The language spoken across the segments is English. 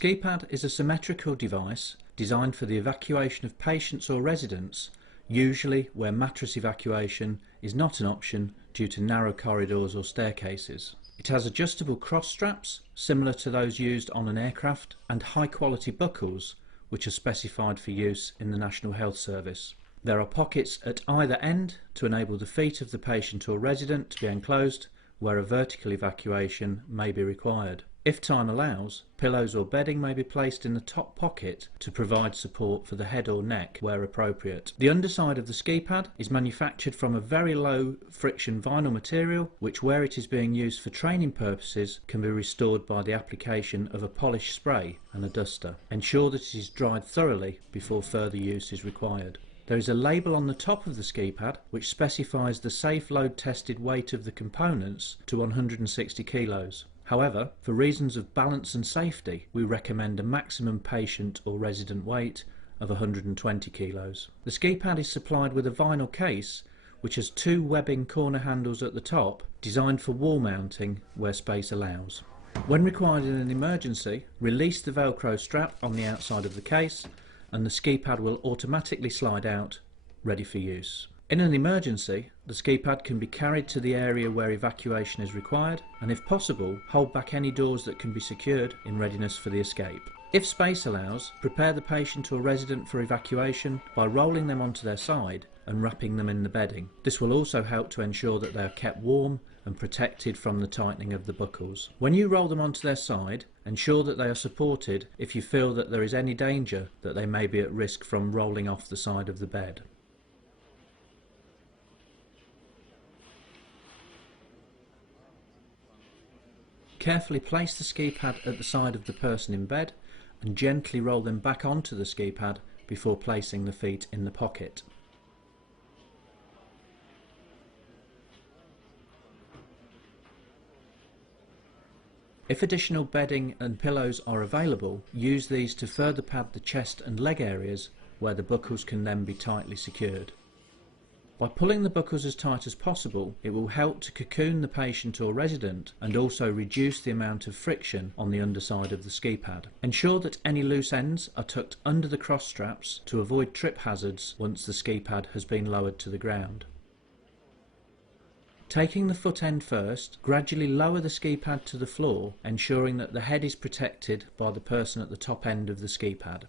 ski pad is a symmetrical device designed for the evacuation of patients or residents, usually where mattress evacuation is not an option due to narrow corridors or staircases. It has adjustable cross straps similar to those used on an aircraft and high quality buckles which are specified for use in the National Health Service. There are pockets at either end to enable the feet of the patient or resident to be enclosed where a vertical evacuation may be required. If time allows, pillows or bedding may be placed in the top pocket to provide support for the head or neck where appropriate. The underside of the ski pad is manufactured from a very low friction vinyl material which, where it is being used for training purposes, can be restored by the application of a polish spray and a duster. Ensure that it is dried thoroughly before further use is required. There is a label on the top of the ski pad which specifies the safe load tested weight of the components to 160 kilos. However, for reasons of balance and safety, we recommend a maximum patient or resident weight of 120 kilos. The ski pad is supplied with a vinyl case which has two webbing corner handles at the top designed for wall mounting where space allows. When required in an emergency, release the Velcro strap on the outside of the case and the ski pad will automatically slide out, ready for use. In an emergency, the ski pad can be carried to the area where evacuation is required, and if possible, hold back any doors that can be secured in readiness for the escape. If space allows, prepare the patient or resident for evacuation by rolling them onto their side and wrapping them in the bedding. This will also help to ensure that they are kept warm and protected from the tightening of the buckles. When you roll them onto their side, ensure that they are supported if you feel that there is any danger that they may be at risk from rolling off the side of the bed. Carefully place the ski pad at the side of the person in bed and gently roll them back onto the ski pad before placing the feet in the pocket. If additional bedding and pillows are available, use these to further pad the chest and leg areas where the buckles can then be tightly secured. By pulling the buckles as tight as possible, it will help to cocoon the patient or resident and also reduce the amount of friction on the underside of the ski pad. Ensure that any loose ends are tucked under the cross straps to avoid trip hazards once the ski pad has been lowered to the ground. Taking the foot end first, gradually lower the ski pad to the floor, ensuring that the head is protected by the person at the top end of the ski pad.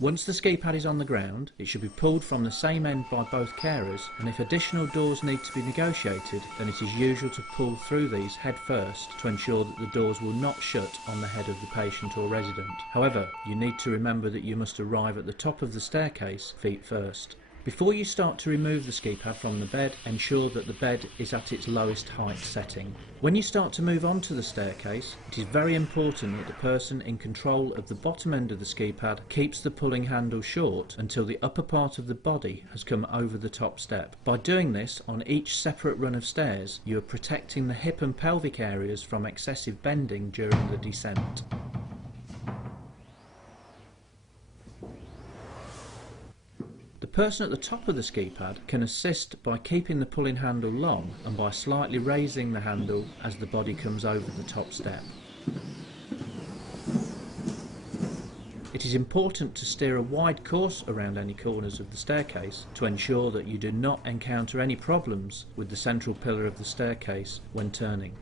Once the ski pad is on the ground, it should be pulled from the same end by both carers, and if additional doors need to be negotiated, then it is usual to pull through these head first to ensure that the doors will not shut on the head of the patient or resident. However, you need to remember that you must arrive at the top of the staircase feet first. Before you start to remove the ski pad from the bed, ensure that the bed is at its lowest height setting. When you start to move onto the staircase, it is very important that the person in control of the bottom end of the ski pad keeps the pulling handle short until the upper part of the body has come over the top step. By doing this on each separate run of stairs, you are protecting the hip and pelvic areas from excessive bending during the descent. The person at the top of the ski pad can assist by keeping the pulling handle long and by slightly raising the handle as the body comes over the top step. It is important to steer a wide course around any corners of the staircase to ensure that you do not encounter any problems with the central pillar of the staircase when turning.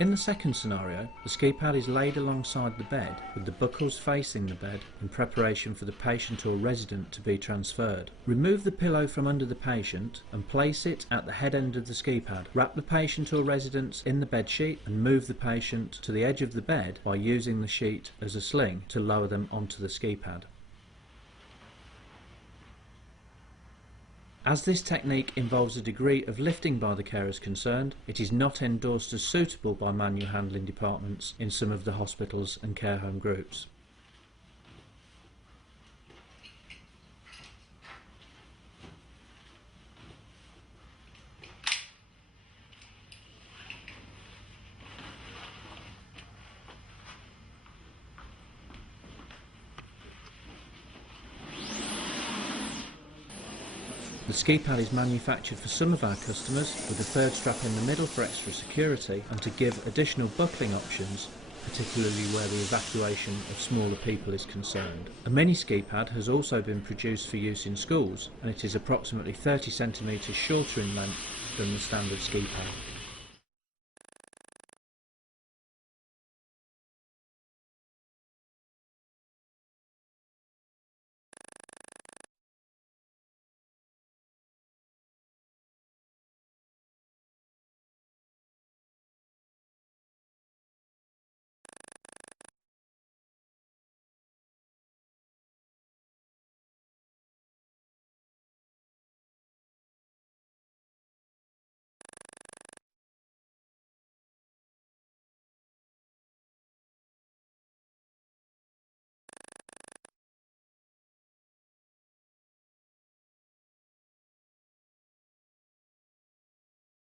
In the second scenario, the ski pad is laid alongside the bed with the buckles facing the bed in preparation for the patient or resident to be transferred. Remove the pillow from under the patient and place it at the head end of the ski pad. Wrap the patient or resident in the bed sheet and move the patient to the edge of the bed by using the sheet as a sling to lower them onto the ski pad. As this technique involves a degree of lifting by the carers concerned, it is not endorsed as suitable by manual handling departments in some of the hospitals and care home groups. The ski pad is manufactured for some of our customers with a third strap in the middle for extra security and to give additional buckling options, particularly where the evacuation of smaller people is concerned. A mini ski pad has also been produced for use in schools, and it is approximately 30 cm shorter in length than the standard ski pad.